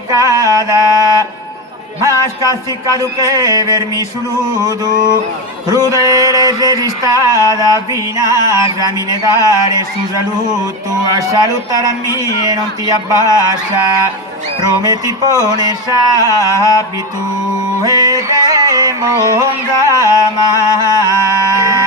casicada, mas casicado que vermi suludo, crudele resistada, vina a mi negare su saluto, a salutare a me e non ti abbassa, prometti pone sappi tu e che monda mai.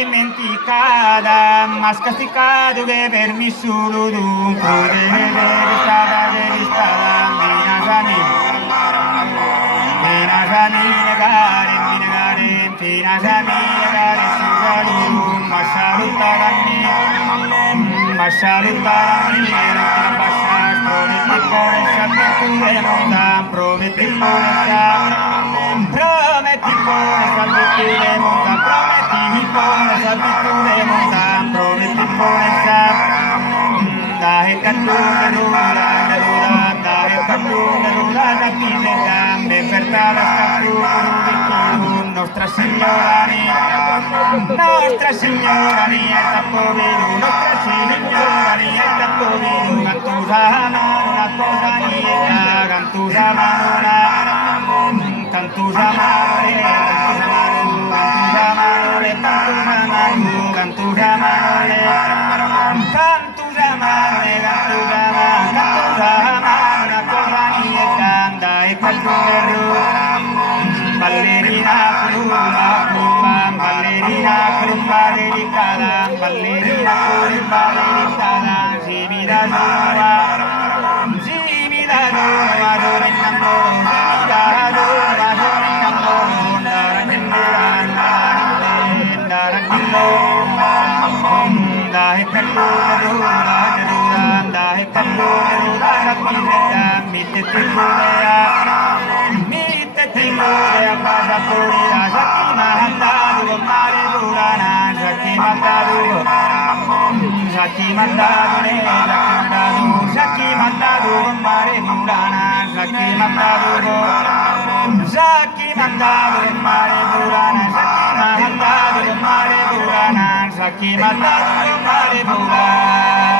Dimenticada, mas castigado de vermi solo dunque deve stare venas a mi negare, finas a mi negare su saluto, ma salutare a me, non ti abbassare, prometti pone salvezza e monda, prometti pone salvezza e monda, prometti pone salvezza e monda, prometti pone dai cantone dai cantone da pile gambe per dare sta Nostra Signora niente povero, Nostra Signora niente povero, cantusa una cosa niente, cantusa manona, cantusa manole, cantusa manole, una cosa niente, dai cantone ballerina curva delicada, ballerina si mi da nuova, dove innamoro, dai a casa pulita, Saki mandado con mare burana, Saki mandado con mare burana, Saki mandado con mare burana, Saki mandado con mare burana.